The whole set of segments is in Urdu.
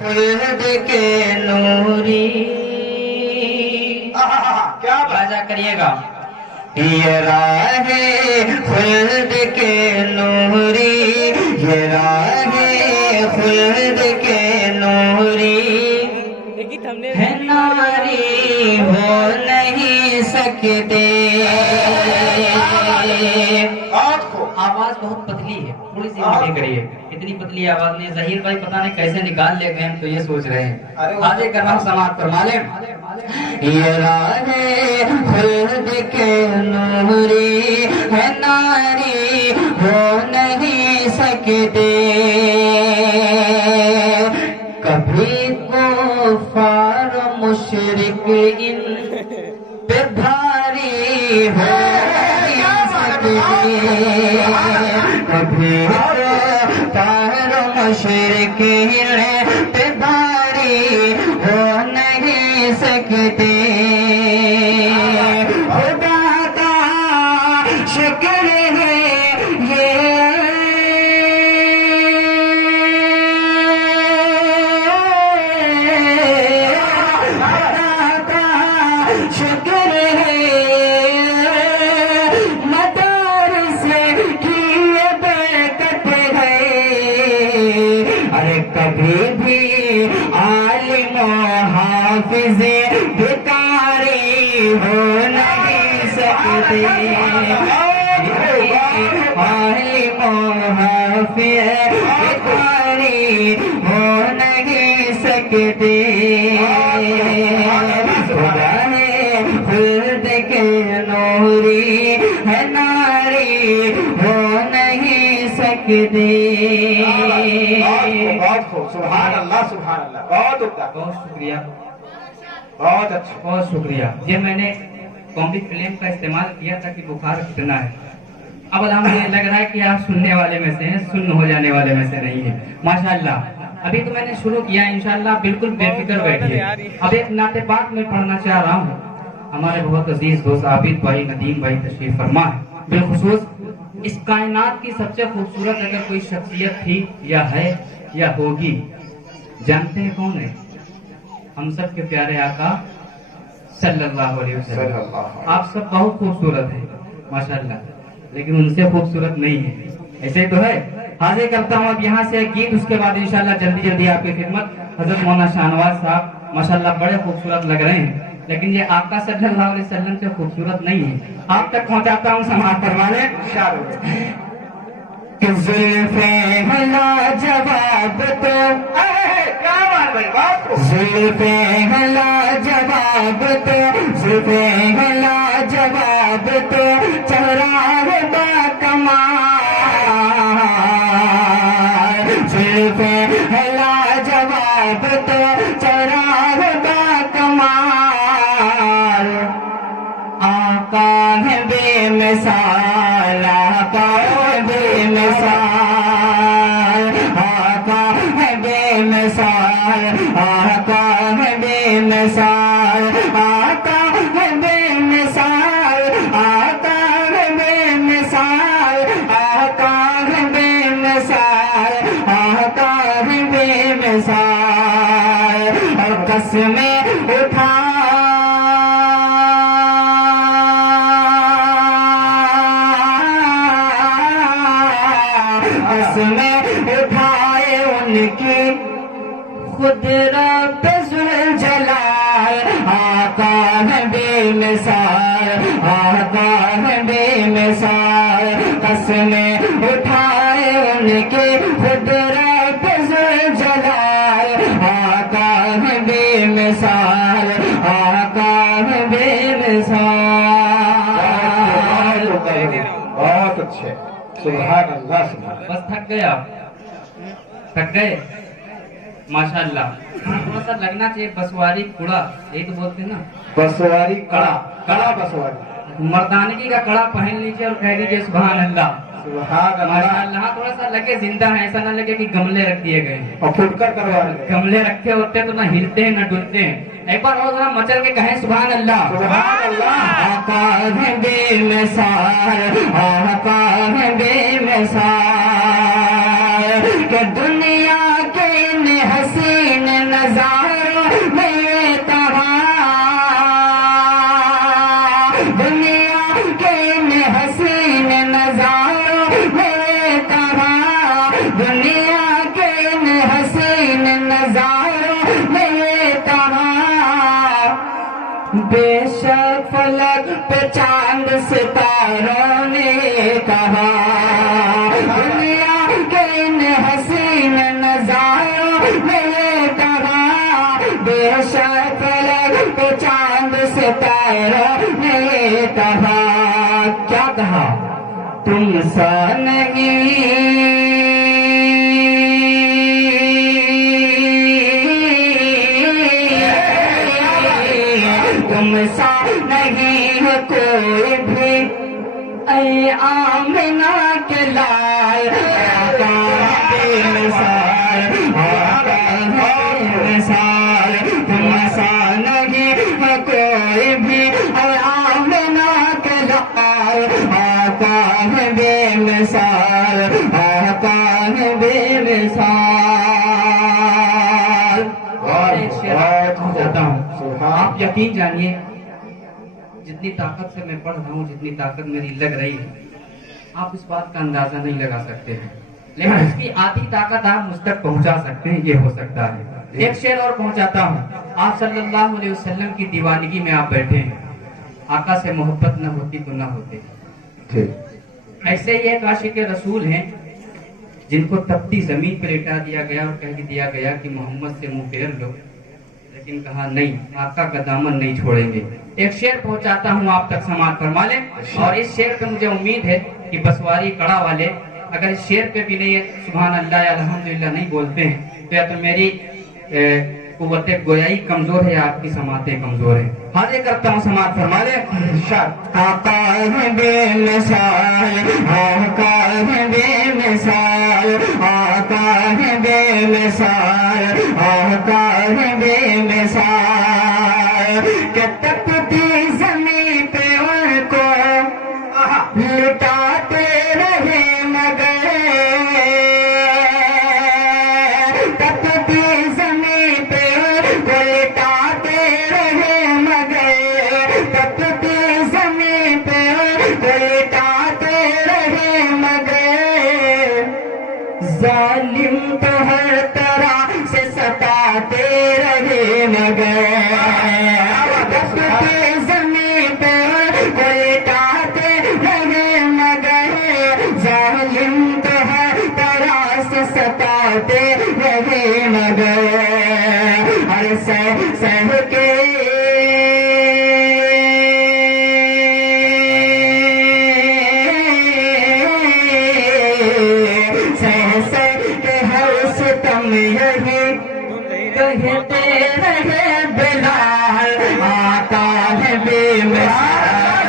خلد کے نوری کیا بازا کریے گا. یہ راہ خلد کے نوری، یہ راہ خلد کے نوری ہے، ناری ہو نہیں سکتے. آواز بہت پتلی ہے، تھوڑی سی میٹھی کریے. اتنی پتلی آواز نہیں. ظہیر بھائی پتہ نہیں کیسے نکال لے گئے، ہم تو یہ سوچ رہے ہیں. آگے کرنا سماعت فرما لیں. یہ راہ خلد کے نوری ہے، ناری ہو نہیں سکتے. کبھی کفار مشرک ان پہ بھاری ہو نہیں سکتے. کبھی کفار مشرک ان پہ بھاری ہو نہیں سکتے. خدا کا شکر ہے یہ شکر ہے مدارس کی برکت ہے. ارے کبھی بھی عالم و حافظ بھکاری ہو نہیں سکتے. عالم و حافظ بھکاری ہو نہیں سکتے. خدا ہے خلد کے نوری ہے، ناری ہو نہیں سکتے. سبحان اللہ سبحان اللہ. بہت عمدہ، بہت شکریہ، بہت اچھا. بہت شکریہ. یہ میں نے کامیڈی فلم کا استعمال کیا تھا کہ بخار کتنا ہے. اب الحمدللہ لگ رہا ہے کہ آپ سننے والے میں سے ہیں، سن ہو جانے والے میں سے نہیں ہیں. ماشاءاللہ ابھی تو میں نے شروع کیا، انشاءاللہ بالکل بے فکر بیٹھیے. اب ایک نعت پاک میں پڑھنا چاہ رہا ہوں. ہمارے بہت عزیز دوست عابد بھائی، ندیم بھائی تشریف فرما ہے. بالخصوص اس کائنات کی سب سے خوبصورت اگر کوئی شخصیت تھی یا ہے یا ہوگی، جانتے ہیں کون ہے؟ ہم سب کے پیارے آقا صلی اللہ علیہ وسلم. آپ سب بہت خوبصورت ہیں ماشاءاللہ، لیکن ان سے خوبصورت نہیں ہے. ایسے تو ہے. حاضر کرتا ہوں اب یہاں سے ایک گیت، اس کے بعد انشاءاللہ جلدی جلدی آپ کی خدمت. حضرت مولانا شاہنواز صاحب ماشاءاللہ بڑے خوبصورت لگ رہے ہیں، لیکن یہ آقا صلی اللہ علیہ وسلم سے خوبصورت نہیں ہے. آپ تک پہنچاتا ہوں، سماعت فرما لیں. کہ زلفیں لاجواب تو زلفیں لاجواب تو زلفیں لاجواب تو چہرہ با کمال. زلفیں لاجواب تو چہرہ با کمال. آقا ہے بے مثال، آقا ہے بے مثال، آقا ہے بے مثال، آقا ہے بے مثال، آقا ہے بے مثال، آقا ہے بے مثال، آقا ہے بے مثال، آقا ہے بے مثال. اور قسمیں اٹھا میں اٹھائے ان کی خود رب ذوالجلال. آقا ہے بے مثال، آقا ہے بے مثال. قسمیں اٹھائے ان کی خود رب ذوالجلال. آقا ہے بے مثال، آقا ہے بے مثال. بہت اچھے. سبحان اللہ سبحان اللہ. بس تھک گئے آپ؟ تھک گئے ماشاءاللہ. تھوڑا سا لگنا چاہیے بسواری کڑا، یہی تو بولتے ہیں نا، بسواری کڑا. کڑا بسواری، مردانگی کا کڑا پہن لیجیے اور کہہ دیجیے سبحان اللہ. سبحان اللہ. ماشاءاللہ تھوڑا سا لگے زندہ ہے، ایسا نہ لگے کہ گملے رکھ دیے گئے ہیں. اور پھٹ کر کروا لیں. گملے رکھے ہوتے تو نہ ہلتے ہیں نہ ڈلتے ہیں. ایک بار اور ذرا مچل کے کہیں سبحان اللہ. سبحان اللہ. آقا ہے بے مثال، آقا ہے بے مثال. کہ دنیا کے ان حسین میں یہ کہا بے شک فلک پہ چاند ستاروں نے کہا دنیا کے ان حسین نظاروں میں یہ کہا بے شک فلک پہ چاند ستاروں نے یہ کہا کیا کہا تم سا نہیں تم سا نہیں ہے کوئی بھی اے آمنہ کے لائے آقا بے مثال آقا بے مثال تم سا نہیں ہے کوئی بھی اے آمنہ کے لائے آقا بے مثال آقا بے مثال. اور ایک شعر جاتا ہوں آپ یقین جانیے جتنی طاقت سے میں پڑھ رہا ہوں جتنی طاقت میری لگ رہی ہے آپ اس بات کا اندازہ نہیں لگا سکتے ہیں لیکن اس کی آدھی طاقت آپ مجھ تک پہنچا سکتے ہیں یہ ہو سکتا ہے. ایک شعر اور پہنچاتا ہوں آپ صلی اللہ علیہ وسلم کی دیوانگی میں آپ بیٹھے ہیں آقا سے محبت نہ ہوتی تو نہ ہوتے. ایسے ہی ایک عاشق رسول ہیں جن کو تپتی زمین پہ لٹا دیا گیا اور کہہ دیا گیا کہ محمد سے منہ پھیر لو لیکن کہا نہیں آقا کا دامن نہیں چھوڑیں گے. ایک شعر پہنچاتا ہوں آپ تک سماعت فرما لیں اور اس شعر پہ مجھے امید ہے کہ بسواری کڑا والے اگر اس شعر پہ بھی نہیں سبحان اللہ یا الحمدللہ نہیں بولتے ہیں تو یا تو میری قوت گویائی کمزور ہے یا آپ کی سماعتیں کمزور ہیں. حاضر کرتا ہوں سماعت فرما لیں. آقا ہے بے مثال آقا ہے بے مثال آقا ہے بے مثال آقا ہے بے مثال کہ تپتی زمین پہ ان کو لٹاتے رہے مگر تپتی زمین پہ ان کو لٹاتے رہے مگر تپتی زمین پہ ان کو لٹاتے رہے مگر ظالم تو ہر طرح سے ستاتے رہے مگر تپتی زمین پہ ان کو لٹاتے رہے مگر ظالم تو ہر طرح سے ستاتے رہے مگر ہر سہ کے یہی کہتے رہے بلال آقا ہے بے مثال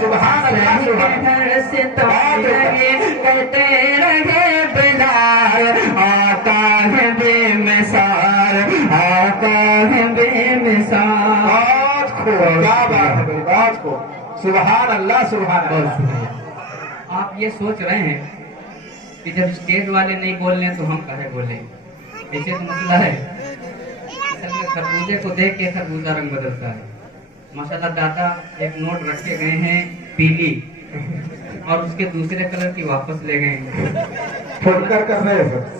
سبحان اللہ ستم یہی کہتے رہے بلال آقا ہے بے مثال آقا ہے بے مثال. سبحان اللہ سبحان اللہ. آپ یہ سوچ رہے ہیں کہ جب اسٹیج والے نہیں بول رہے تو ہم کہے بولیں ایسے تو مسئلہ ہے. اصل میں خربوزے کو دیکھ کے خربوزہ رنگ بدلتا ہے. ماشاءاللہ دادا ایک نوٹ رکھے گئے ہیں پیلی اور اس کے دوسرے کلر کی واپس لے گئے ہیں.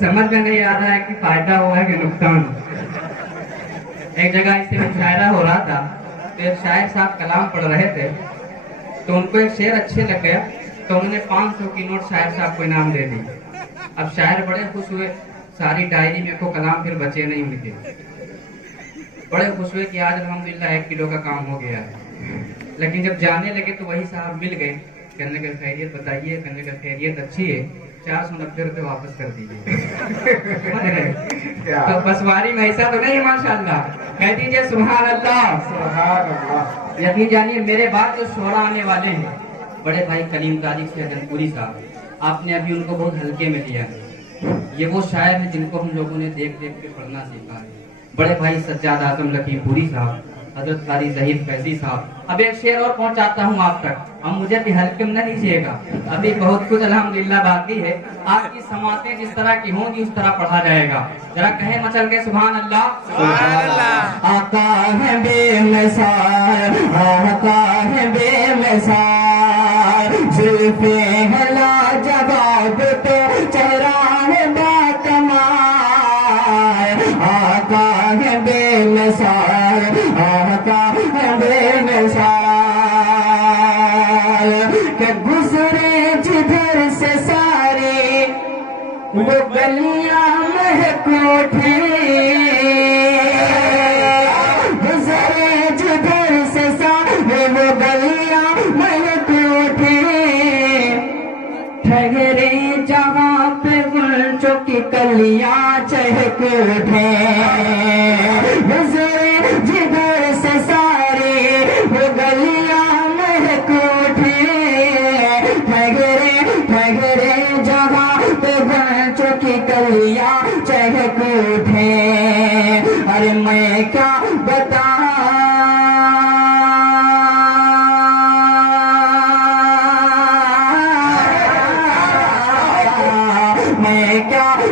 سمجھ میں نہیں آ رہا ہے کہ فائدہ ہوا ہے کہ نقصان. ایک جگہ اس سے مشاعرہ ہو رہا تھا تو ایک شاعر صاحب کلام پڑھ رہے تھے تو ان کو ایک شعر اچھے لگ گیا تو انہوں نے 500 کی نوٹ شاعر صاحب کو انعام دے دی. اب شاعر بڑے خوش ہوئے ساری ڈائری میں کو کلام پھر بچے نہیں ان کے. بڑے خوش ہوئے کہ آج الحمدللہ 1 کلو کا کام ہو گیا ہے. لیکن جب جانے لگے تو وہی صاحب مل گئے. کہنے کا خیریت بتائیے. کہنے کا خیریت اچھی ہے 490 روپے واپس کر دیجیے. تو بسواری میں ایسا تو نہیں ہے ماشاءاللہ. کہہ دیجیے سبحان اللہ سبحان اللہ. یقین جانیے میرے بعد جو شعراء آنے والے ہیں بڑے بھائی کلیم قاری سے جنپوری صاحب آپ نے ابھی ان کو بہت ہلکے میں لیا ہے. یہ وہ شاعر ہیں جن کو ہم لوگوں نے دیکھ دیکھ کے پڑھنا سیکھا ہے. بڑے بھائی سجاد اعظم لکھیم پوری صاحب حضرت قاری ظہیر فیضی صاحب. اب ایک شعر اور پہنچاتا ہوں آپ تک. اب مجھے بھی ہلکے میں نہ لیجیے گا ابھی بہت کچھ الحمدللہ باقی ہے. آپ کی سماعتیں جس طرح کی ہوں گی اس طرح پڑھا جائے گا. ذرا کہیں مچل کے سبحان اللہ سبحان اللہ. آقا ہے بے مثال آقا ہے بے مثال زلفیں ہیں لاجواب تو چہرہ ہے باکمال اٹھے گزرے جدھر سے سارے وہ گلیاں ملک اٹھے ٹھہرے جہاں پہ گلچوں کی کلیاں چہک اٹھے گزرے جدھر سے سارے وہ گلیاں مہک اٹھے ٹھہرے جہاں پہ گلچوں کی کلیاں چہک اٹھے ارے میں کیا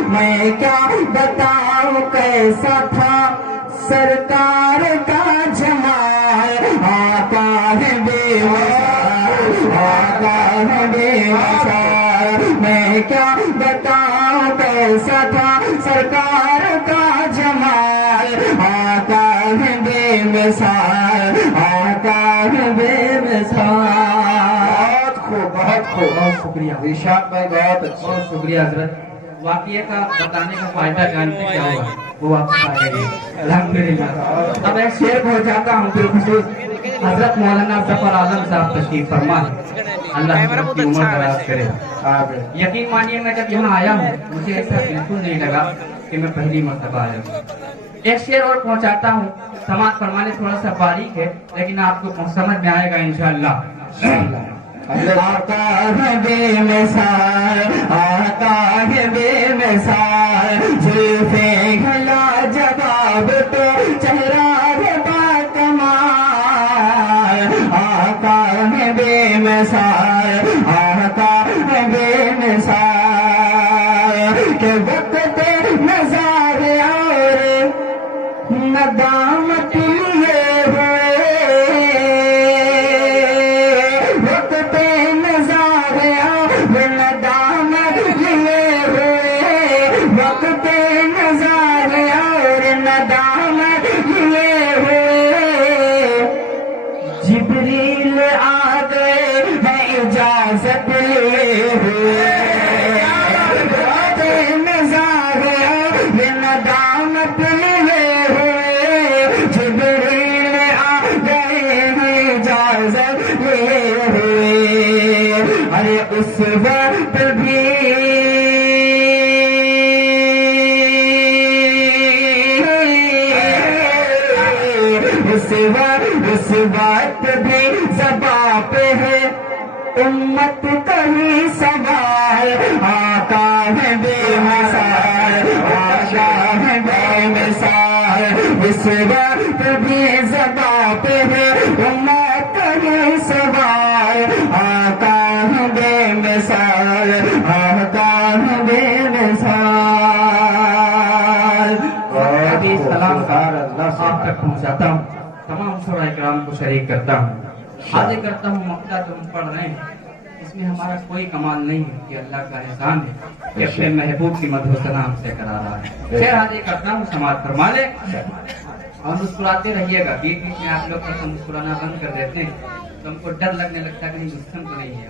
میں کیا بتاؤں کیسا تھا سرکار کا جمال آقا ہے بے مثال آقا ہے بے مثال میں کیا بتاؤں کیسا تھا سرکار کا جمال آقا ہے بے مثال آقا ہے بے مثال بہت خوب بہت شکریہ ذیشان بھائی بہت اچھا بہت شکریہ حضرت واقعے کا بتانے کا فائدہ جانتے کیا ہوگا وہ واپس آ جائیے الحمدللہ اب ایک شعر پہنچاتا ہوں بالخصوص حضرت مولانا ظفر اعظم صاحب تشریف فرما ہے اللہ حضرت کی عمر دراز کرے آمین یقین مانیے میں جب یہاں آیا ہوں مجھے ایسا بالکل نہیں لگا کہ میں پہلی مرتبہ آیا ہوں ایک شعر اور پہنچاتا ہوں سماعت فرمانے تھوڑا سا باریک ہے لیکن آپ کو سمجھ میں آئے گا انشاءاللہ آقا ہے بے مثال آقا ہے بے مثال زلفے گھلا جواب تو چہرہ ہے باکمال آقا ہے بے مثال آقا ہے بے مثال کہ وقت نظار اور ندامت لیے ہوئے جبریل آ گئے ہیں اجازت لیے ہوئے ندامت لیے ہوئے جبریل آ گئے ہیں اجازت لیے ہوئے ارے اس وقت بھی اس وقت بھی زباں پہ ہے امت کا ہی سوال آقا ہے بے مثال آقا ہے بے مثال اس وقت بھی زباں پہ ہے امت کا ہی سوال آقا ہے بے مثال آقا ہے بے مثال ابھی سلام کا آپ تک پہنچاتا ہوں تمام شعراء کرام کو شریک کرتا ہوں حاضر کرتا ہوں مقطع جو ہم پڑھ رہے ہیں اس میں ہمارا کوئی کمال نہیں ہے کہ اللہ کا احسان ہے کہ اپنے محبوب کی مدح و ثنا ہم سے کرا رہا ہے خیر حاضر کرتا ہوں سماعت فرما لے اور مسکراتے رہیے گا بیچ بیچ میں آپ لوگ کا مسکرانا بند کر دیتے ہیں تو ہم کو ڈر لگنے لگتا ہے کہیں غصہ تو نہیں ہے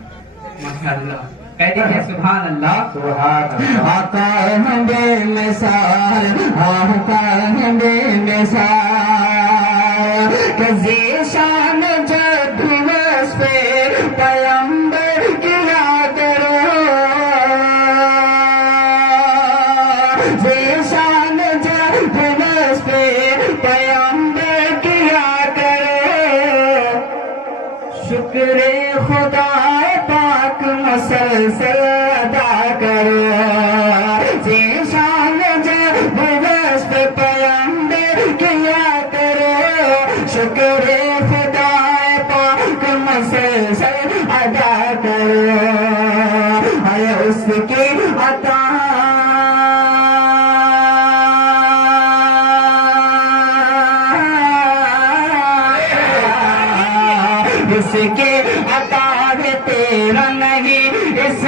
ماشاءاللہ کہہ دیجیے سبحان اللہ سبحان اللہ آقا ہے بے مثال آقا ہے بے مثال کہ ذیشان جب وصف پیغمبر کیا کرو ذیشان جب وصف پیغمبر کیا کرو شکر خدا پاک مسلسل ادا کرو ذیشان جب وصف پیغمبر کیا کرو شکر خدا پاک مسلسل ادا کرو ہے اس کی عطا اس کے عطا ہے تیرا نہیں اس